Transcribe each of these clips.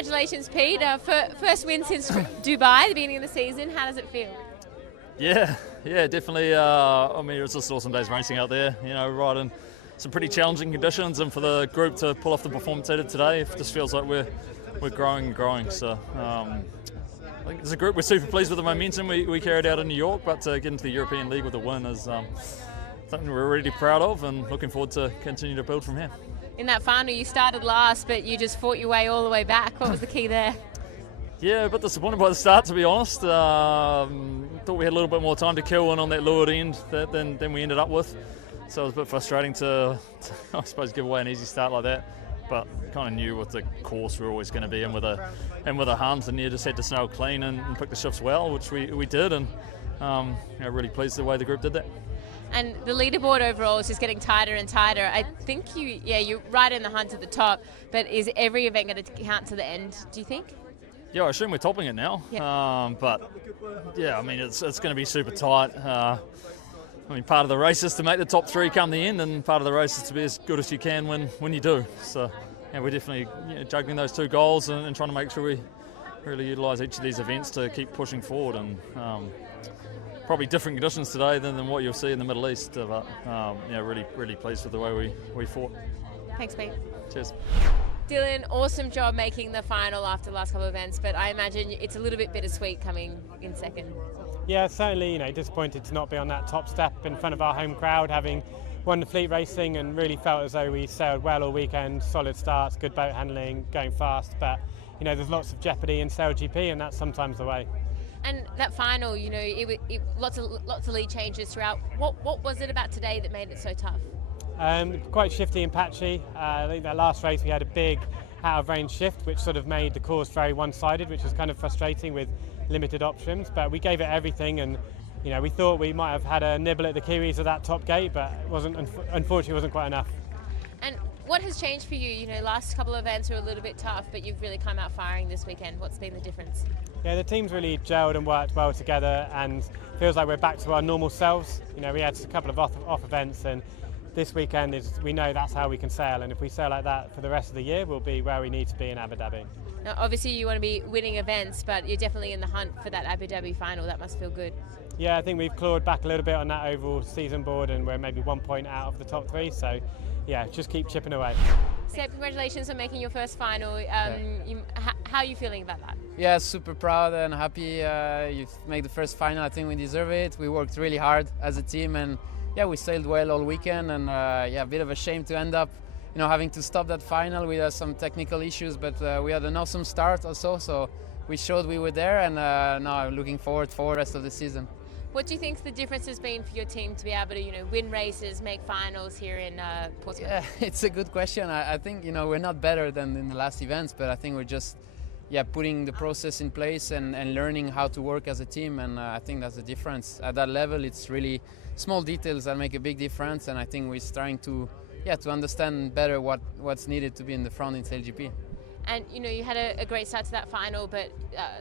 congratulations, Pete. First win since Dubai, the beginning of the season. How does it feel? Yeah, definitely. I mean, it was just awesome days racing out there. You know, riding some pretty challenging conditions, and for the group to pull off the performance they did today, it just feels like we're growing and growing. So I think as a group, we're super pleased with the momentum we carried out in New York, but to get into the European League with a win is something we're really proud of, and looking forward to continue to build from here. In that final, you started last, but you just fought your way all the way back. What was the key there? Yeah, a bit disappointed by the start, to be honest. Thought we had a little bit more time to kill on that leeward end than we ended up with. So it was a bit frustrating to I suppose, give away an easy start like that. But kind of knew with the course we were always going to be in with a hunt, and you just had to sail clean and pick the shifts well, which we did, and really pleased the way the group did that. And the leaderboard overall is just getting tighter and tighter. I think you're right in the hunt at the top, but is every event going to count to the end, do you think? Yeah, I assume we're topping it now. Yep. But yeah, I mean, it's going to be super tight. I mean, part of the race is to make the top three come the end, and part of the race is to be as good as you can when you do. So yeah, we're definitely juggling those two goals and trying to make sure we really utilise each of these events to keep pushing forward. And probably different conditions today than what you'll see in the Middle East, but really pleased with the way we fought. Thanks, Pete. Cheers. Dylan, awesome job making the final after the last couple of events, but I imagine it's a little bit bittersweet coming in second. Yeah, certainly, disappointed to not be on that top step in front of our home crowd, having won the fleet racing, and really felt as though we sailed well all weekend, solid starts, good boat handling, going fast, but there's lots of jeopardy in SailGP, and that's sometimes the way. And that final, lots of lead changes throughout. What was it about today that made it so tough? Quite shifty and patchy. I think that last race we had a big out of range shift, which sort of made the course very one-sided, which was kind of frustrating with limited options. But we gave it everything, and we thought we might have had a nibble at the Kiwis at that top gate, but unfortunately, wasn't quite enough. And what has changed for you? Last couple of events were a little bit tough, but you've really come out firing this weekend. What's been the difference? Yeah, the team's really gelled and worked well together, and feels like we're back to our normal selves. We had a couple of off events, and this weekend we know that's how we can sail, and if we sail like that for the rest of the year, we'll be where we need to be in Abu Dhabi. Now, obviously you want to be winning events, but you're definitely in the hunt for that Abu Dhabi final. That must feel good. Yeah, I think we've clawed back a little bit on that overall season board, and we're maybe 1 point out of the top three, so yeah, just keep chipping away. Seb, congratulations on making your first final. How are you feeling about that? Yeah, super proud and happy. You've made the first final. I think we deserve it. We worked really hard as a team, and yeah, we sailed well all weekend. And a bit of a shame to end up, having to stop that final. We had some technical issues, but we had an awesome start also. So we showed we were there, and now I'm looking forward for the rest of the season. What do you think the difference has been for your team to be able to, win races, make finals here in Portsmouth? Yeah, it's a good question. I think, we're not better than in the last events, but I think we're just, putting the process in place and learning how to work as a team, and I think that's the difference. At that level, it's really small details that make a big difference, and I think we're starting to understand better what's needed to be in the front in SailGP. And you had a great start to that final, but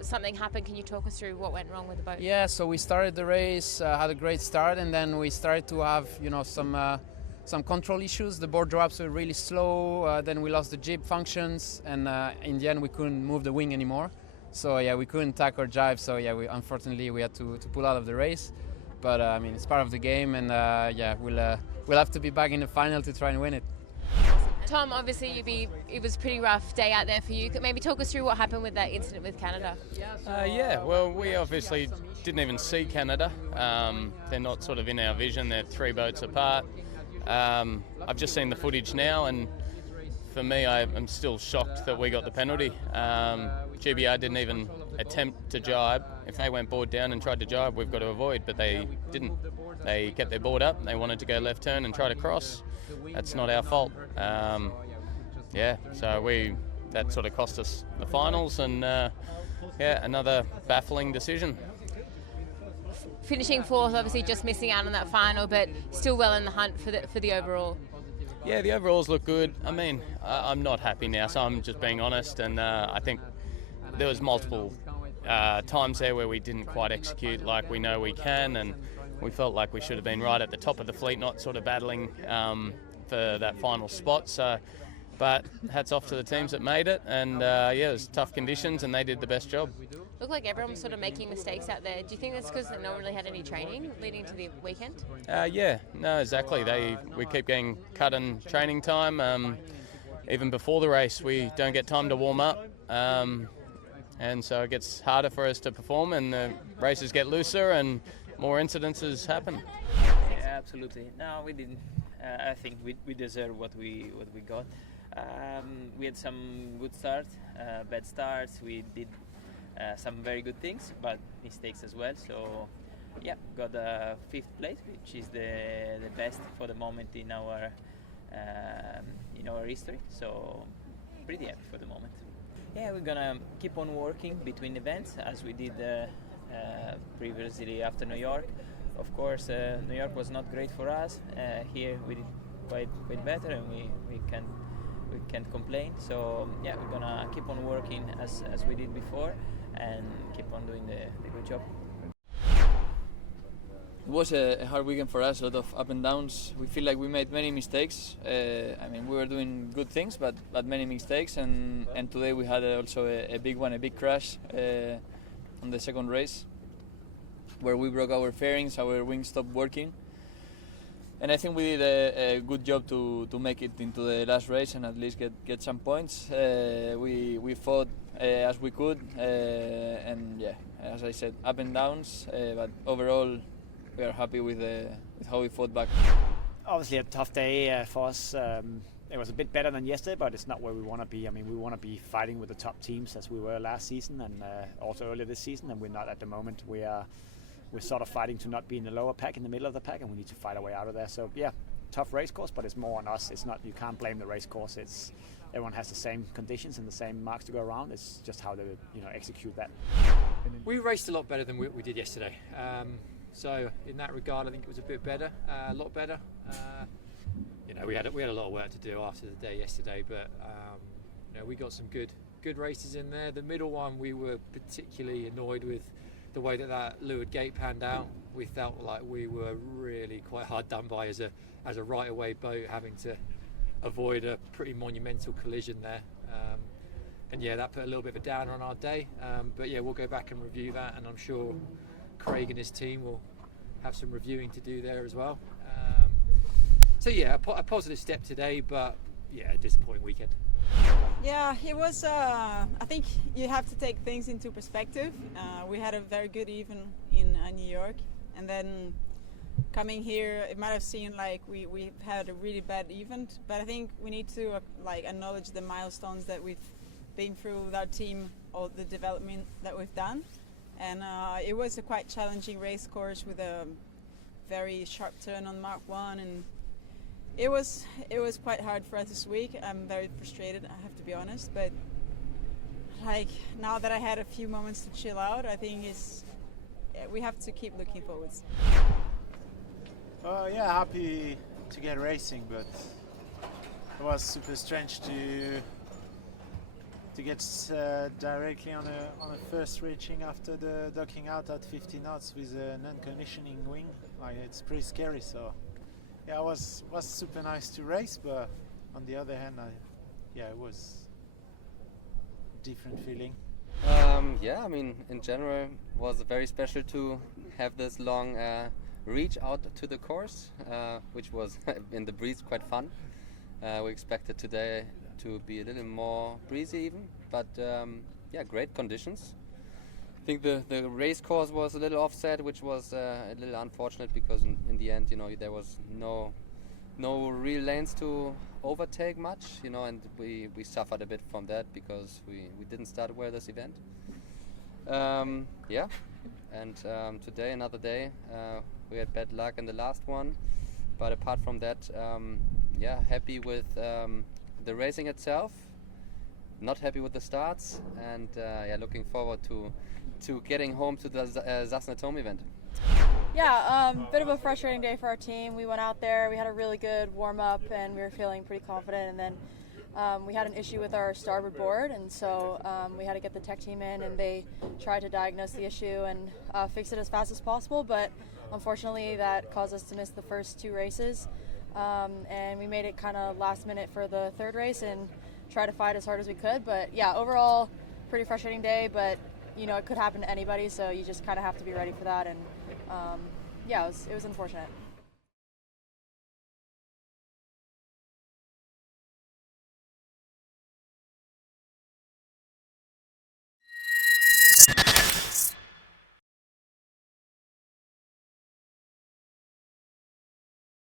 something happened. Can you talk us through what went wrong with the boat? Yeah, so we started the race, had a great start, and then we started to have some control issues. The board drops were really slow. Then we lost the jib functions, and in the end we couldn't move the wing anymore. So we couldn't tack or jibe. So unfortunately we had to pull out of the race. But it's part of the game, and we'll have to be back in the final to try and win it. Tom, obviously it was a pretty rough day out there for you. Could maybe talk us through what happened with that incident with Canada? Well, we obviously didn't even see Canada. They're not sort of in our vision. They're 3 boats apart. I've just seen the footage now, and for me, I'm still shocked that we got the penalty. GBR didn't even attempt to jibe. If they went board down and tried to jibe, we've got to avoid, but they didn't. They kept their board up. They wanted to go left turn and try to cross. That's not our fault. So that sort of cost us the finals, and another baffling decision. Finishing fourth, obviously just missing out on that final, but still well in the hunt for the overall. Yeah, the overalls look good. I mean, I'm not happy now, so I'm just being honest, and I think there was multiple times there where we didn't quite execute like we know we can, and we felt like we should have been right at the top of the fleet, not sort of battling for that final spot. So but hats off to the teams that made it, and yeah, it was tough conditions and they did the best job. Looked like everyone was sort of making mistakes out there. Do you think that's because no one really had any training leading to the weekend? Yeah, no, exactly. We keep getting cut in training time. Even before the race, we don't get time to warm up, and so it gets harder for us to perform, and the races get looser, and more incidences happen. Yeah, absolutely. No, we didn't. I think we deserve what we got. We had some good starts, bad starts. We did some very good things, but mistakes as well. So yeah, got the 5th place, which is the best for the moment in our history. So pretty happy for the moment. Yeah, we're gonna keep on working between events as we did previously after New York. Of course, New York was not great for us. Here we did quite better, and we can't complain. So yeah, we're gonna keep on working as we did before, and keep on doing the good job. It was a hard weekend for us, a lot of up and downs. We feel like we made many mistakes. We were doing good things, but many mistakes. And today we had also a big one, a big crash on the second race, where we broke our fairings, our wings stopped working. And I think we did a good job to make it into the last race and at least get some points. We fought as we could, and yeah, as I said, up and downs, but overall we are happy with how we fought back. Obviously a tough day for us. It was a bit better than yesterday, but it's not where we want to be. I mean, we want to be fighting with the top teams as we were last season and also earlier this season, and we're not at the moment. We're sort of fighting to not be in the lower pack, in the middle of the pack, and we need to fight our way out of there. So yeah, tough race course, but it's more on us. It's not, you can't blame the race course. It's everyone has the same conditions and the same marks to go around. It's just how they execute that. We raced a lot better than we did yesterday. So in that regard, I think it was a bit better, a lot better. We had a lot of work to do after the day yesterday, but we got some good races in there. The middle one, we were particularly annoyed with the way that leeward gate panned out. We felt like we were really quite hard done by as a right-of-way boat, having to avoid a pretty monumental collision there. And yeah, that put a little bit of a downer on our day. But yeah, we'll go back and review that, and I'm sure Craig and his team will have some reviewing to do there as well. So yeah, a positive step today, but yeah, a disappointing weekend. Yeah, it was. I think you have to take things into perspective. We had a very good even in New York, and then coming here, it might have seemed like we had a really bad event. But I think we need to acknowledge the milestones that we've been through with our team, all the development that we've done, and it was a quite challenging race course with a very sharp turn on Mark 1, and it was quite hard for us this week. I'm very frustrated, I have to be honest, but now that I had a few moments to chill out, I think we have to keep looking forwards. Yeah, happy to get racing, but it was super strange to get directly on a first reaching after the docking out at 50 knots with a non-conditioning wing. It's pretty scary. So yeah, it was super nice to race, but on the other hand, it was a different feeling. Yeah, I mean, in general, it was very special to have this long reach out to the course, which was in the breeze quite fun. We expected today to be a little more breezy even, but yeah, great conditions. I think the race course was a little offset, which was a little unfortunate because in the end, there was no real lanes to overtake much, and we suffered a bit from that because we didn't start well this event. Yeah, and today, another day, we had bad luck in the last one, but apart from that, yeah, happy with the racing itself, not happy with the starts, and yeah, looking forward to getting home to the Zasnatom event. Yeah, bit of a frustrating day for our team. We went out there, we had a really good warm-up, and we were feeling pretty confident, and then we had an issue with our starboard board, and so we had to get the tech team in, and they tried to diagnose the issue and fix it as fast as possible, but unfortunately that caused us to miss the first two races. and we made it kind of last minute for the third race and try to fight as hard as we could. But yeah, overall, pretty frustrating day, but you know, it could happen to anybody, so you just kind of have to be ready for that. And yeah, it was unfortunate.